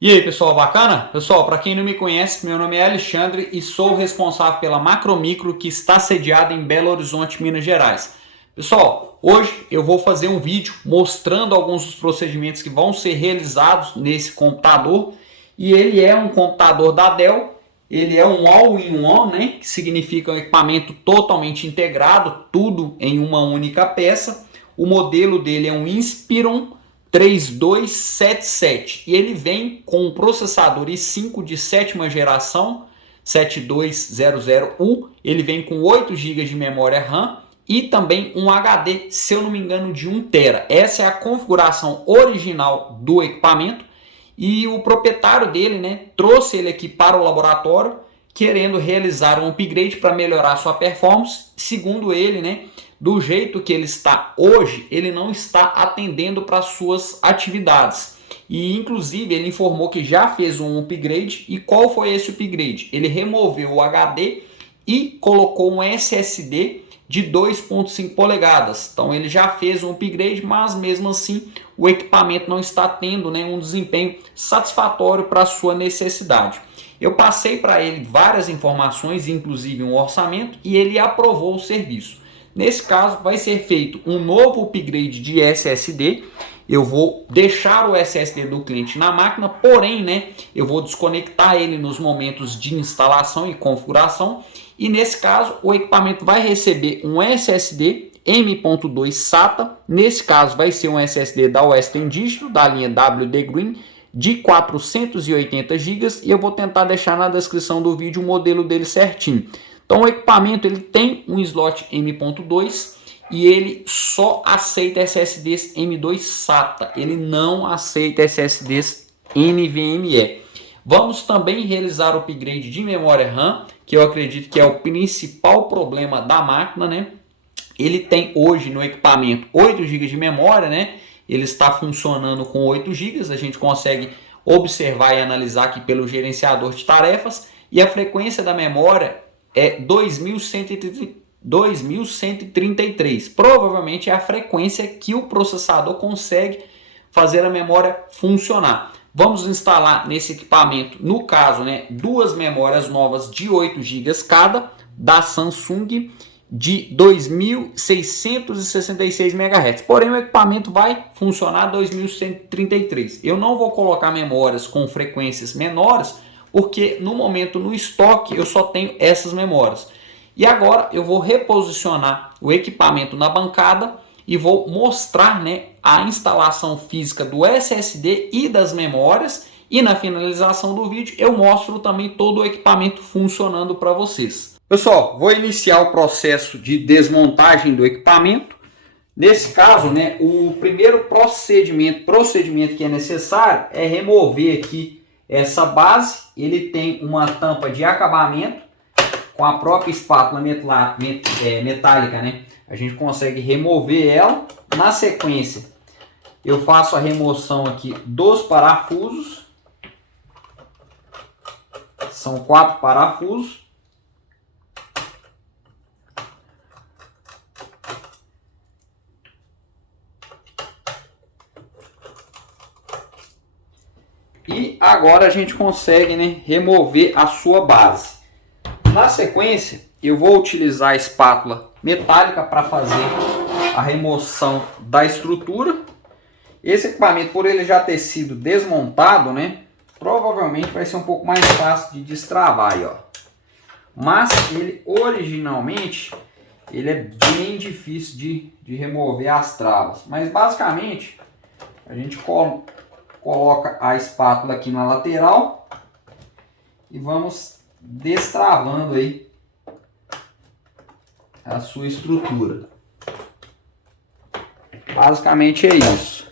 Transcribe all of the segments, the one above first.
E aí, pessoal, bacana? Pessoal, para quem não me conhece, meu nome é Alexandre e sou o responsável pela Macromicro, que está sediada em Belo Horizonte, Minas Gerais. Pessoal, hoje eu vou fazer um vídeo mostrando alguns dos procedimentos que vão ser realizados nesse computador. E ele é um computador da Dell, ele é um all-in-one, né? Que significa um equipamento totalmente integrado, tudo em uma única peça. O modelo dele é um Inspiron 3277 e ele vem com um processador i5 de sétima geração 7200U. Ele vem com 8 GB de memória RAM e também um HD, se eu não me engano, de 1 TB. Essa é a configuração original do equipamento e o proprietário dele, né, trouxe ele aqui para o laboratório querendo realizar um upgrade para melhorar sua performance. Segundo ele, né, do jeito que ele está hoje, ele não está atendendo para suas atividades. E inclusive ele informou que já fez um upgrade. E qual foi esse upgrade? Ele removeu o HD e colocou um SSD de 2.5 polegadas. Então ele já fez um upgrade, mas mesmo assim o equipamento não está tendo, né, um desempenho satisfatório para a sua necessidade. Eu passei para ele várias informações, inclusive um orçamento, e ele aprovou o serviço. Nesse caso, vai ser feito um novo upgrade de SSD. Eu vou deixar o SSD do cliente na máquina, porém, né, eu vou desconectar ele nos momentos de instalação e configuração. E nesse caso, o equipamento vai receber um SSD M.2 SATA. Nesse caso, vai ser um SSD da Western Digital, da linha WD Green, de 480 GB. E eu vou tentar deixar na descrição do vídeo o modelo dele certinho. Então o equipamento ele tem um slot M.2 e ele só aceita SSDs M.2 SATA, ele não aceita SSDs NVMe. Vamos também realizar o upgrade de memória RAM, que eu acredito que é o principal problema da máquina, né? Ele tem hoje no equipamento 8 GB de memória, né? Ele está funcionando com 8 GB, a gente consegue observar e analisar aqui pelo gerenciador de tarefas, e a frequência da memória é 2133. Provavelmente é a frequência que o processador consegue fazer a memória funcionar. Vamos instalar nesse equipamento, no caso, né, duas memórias novas de 8 GB cada, da Samsung, de 2666 MHz. Porém, o equipamento vai funcionar 2133. Eu não vou colocar memórias com frequências menores, porque no momento no estoque eu só tenho essas memórias. E agora eu vou reposicionar o equipamento na bancada e vou mostrar, né, a instalação física do SSD e das memórias. E na finalização do vídeo eu mostro também todo o equipamento funcionando para vocês. Pessoal, vou iniciar o processo de desmontagem do equipamento. Nesse caso, né, o primeiro procedimento que é necessário é remover aqui essa base. Ele tem uma tampa de acabamento com a própria espátula metálica, né? A gente consegue remover ela. Na sequência, eu faço a remoção aqui dos parafusos. São 4 parafusos. E agora a gente consegue, né, remover a sua base. Na sequência, eu vou utilizar a espátula metálica para fazer a remoção da estrutura. Esse equipamento, por ele já ter sido desmontado, né, provavelmente vai ser um pouco mais fácil de destravar aí, ó. Mas ele originalmente ele é bem difícil de remover as travas. Mas basicamente a gente coloca a espátula aqui na lateral e vamos destravando aí a sua estrutura. Basicamente é isso.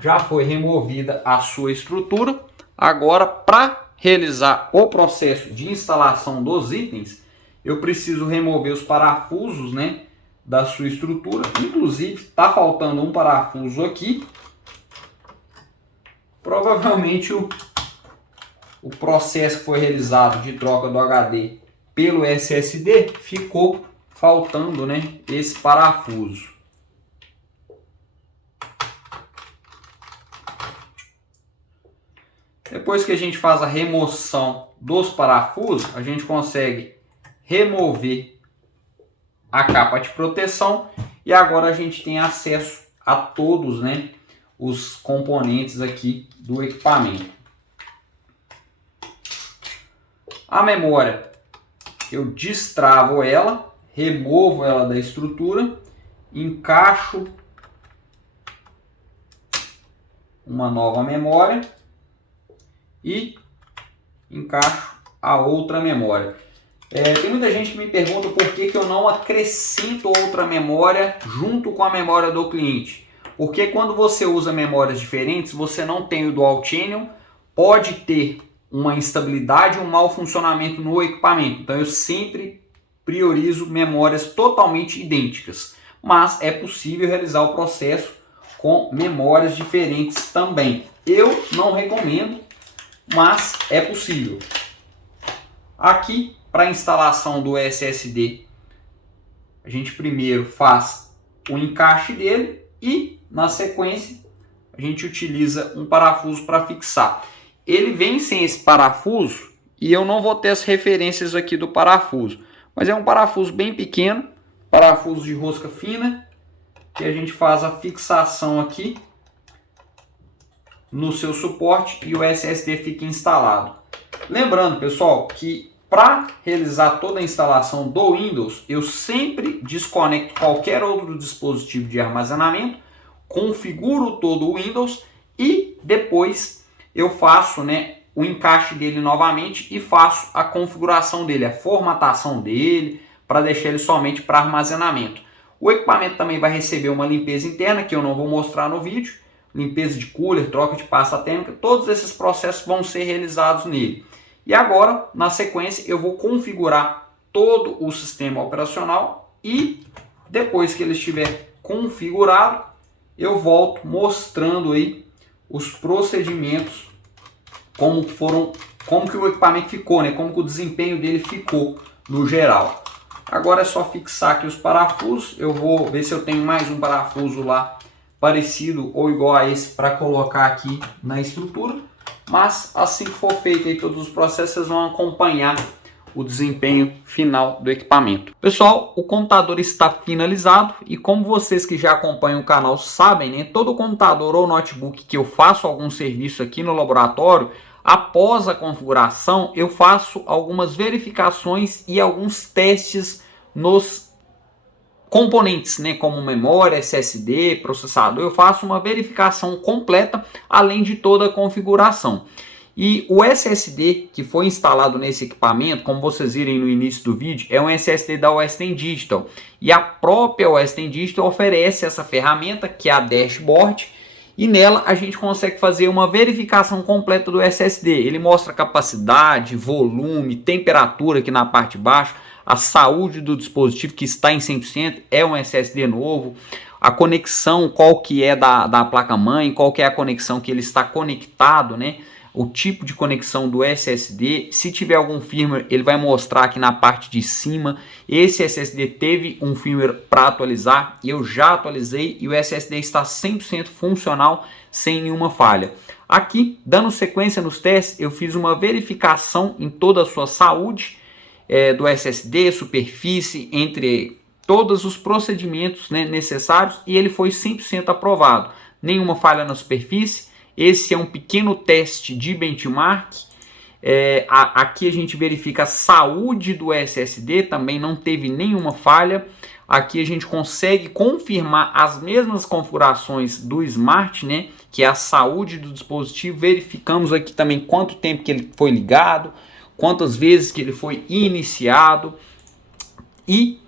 Já foi removida a sua estrutura. Agora, para realizar o processo de instalação dos itens, eu preciso remover os parafusos, né, da sua estrutura. Inclusive está faltando um parafuso aqui. Provavelmente o processo que foi realizado de troca do HD pelo SSD ficou faltando, né, esse parafuso. Depois que a gente faz a remoção dos parafusos, a gente consegue remover a capa de proteção e agora a gente tem acesso a todos, né, os componentes aqui do equipamento. A memória, eu destravo ela, removo ela da estrutura, encaixo uma nova memória e encaixo a outra memória. Tem muita gente que me pergunta por que eu não acrescento outra memória junto com a memória do cliente. Porque quando você usa memórias diferentes, você não tem o dual channel, pode ter uma instabilidade e um mau funcionamento no equipamento. Então eu sempre priorizo memórias totalmente idênticas. Mas é possível realizar o processo com memórias diferentes também. Eu não recomendo, mas é possível. Aqui, para a instalação do SSD, a gente primeiro faz o encaixe dele e, na sequência, a gente utiliza um parafuso para fixar. Ele vem sem esse parafuso e eu não vou ter as referências aqui do parafuso, mas é um parafuso bem pequeno, parafuso de rosca fina, que a gente faz a fixação aqui no seu suporte e o SSD fica instalado. Lembrando, pessoal, que para realizar toda a instalação do Windows, eu sempre desconecto qualquer outro dispositivo de armazenamento, configuro todo o Windows e depois eu faço, né, o encaixe dele novamente e faço a configuração dele, a formatação dele, para deixar ele somente para armazenamento. O equipamento também vai receber uma limpeza interna, que eu não vou mostrar no vídeo, limpeza de cooler, troca de pasta térmica, todos esses processos vão ser realizados nele. E agora, na sequência, eu vou configurar todo o sistema operacional e depois que ele estiver configurado, eu volto mostrando aí os procedimentos, como que o equipamento ficou, né? Como que o desempenho dele ficou no geral. Agora é só fixar aqui os parafusos. Eu vou ver se eu tenho mais um parafuso lá parecido ou igual a esse para colocar aqui na estrutura. Mas assim que for feito aí todos os processos, vocês vão acompanhar o desempenho final do equipamento. Pessoal, o computador está finalizado e como vocês que já acompanham o canal sabem, né, todo computador ou notebook que eu faço algum serviço aqui no laboratório, após a configuração, eu faço algumas verificações e alguns testes nos componentes, né, como memória, SSD, processador. Eu faço uma verificação completa, além de toda a configuração. E o SSD que foi instalado nesse equipamento, como vocês viram no início do vídeo, é um SSD da Western Digital. E a própria Western Digital oferece essa ferramenta, que é a Dashboard, e nela a gente consegue fazer uma verificação completa do SSD. Ele mostra capacidade, volume, temperatura aqui na parte de baixo, a saúde do dispositivo que está em 100%, é um SSD novo, a conexão, qual que é da placa-mãe, qual que é a conexão que ele está conectado, né? O tipo de conexão do SSD, se tiver algum firmware, ele vai mostrar aqui na parte de cima. Esse SSD teve um firmware para atualizar, eu já atualizei e o SSD está 100% funcional, sem nenhuma falha. Aqui, dando sequência nos testes, eu fiz uma verificação em toda a sua saúde do SSD, superfície, entre todos os procedimentos, né, necessários, e ele foi 100% aprovado. Nenhuma falha na superfície. Esse é um pequeno teste de benchmark. Aqui a gente verifica a saúde do SSD, também não teve nenhuma falha. Aqui a gente consegue confirmar as mesmas configurações do Smart, né, que é a saúde do dispositivo. Verificamos aqui também quanto tempo que ele foi ligado, quantas vezes que ele foi iniciado. E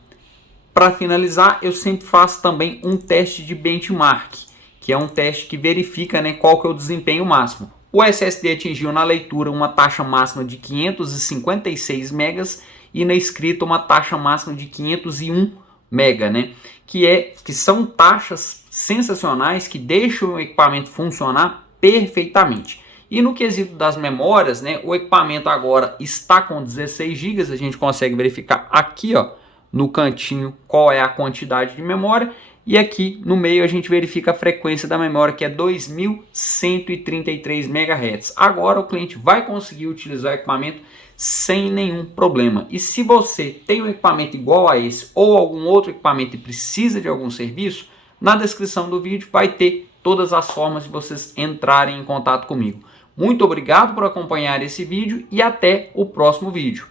para finalizar, eu sempre faço também um teste de benchmark, que é um teste que verifica, né, qual que é o desempenho máximo. O SSD atingiu na leitura uma taxa máxima de 556 megas e na escrita uma taxa máxima de 501 mega, né? Que são taxas sensacionais que deixam o equipamento funcionar perfeitamente. E no quesito das memórias, né, o equipamento agora está com 16 GB, a gente consegue verificar aqui, ó, no cantinho, qual é a quantidade de memória. e aqui no meio a gente verifica a frequência da memória, que é 2133 MHz. Agora o cliente vai conseguir utilizar o equipamento sem nenhum problema. E se você tem um equipamento igual a esse ou algum outro equipamento e precisa de algum serviço, na descrição do vídeo vai ter todas as formas de vocês entrarem em contato comigo. Muito obrigado por acompanhar esse vídeo e até o próximo vídeo.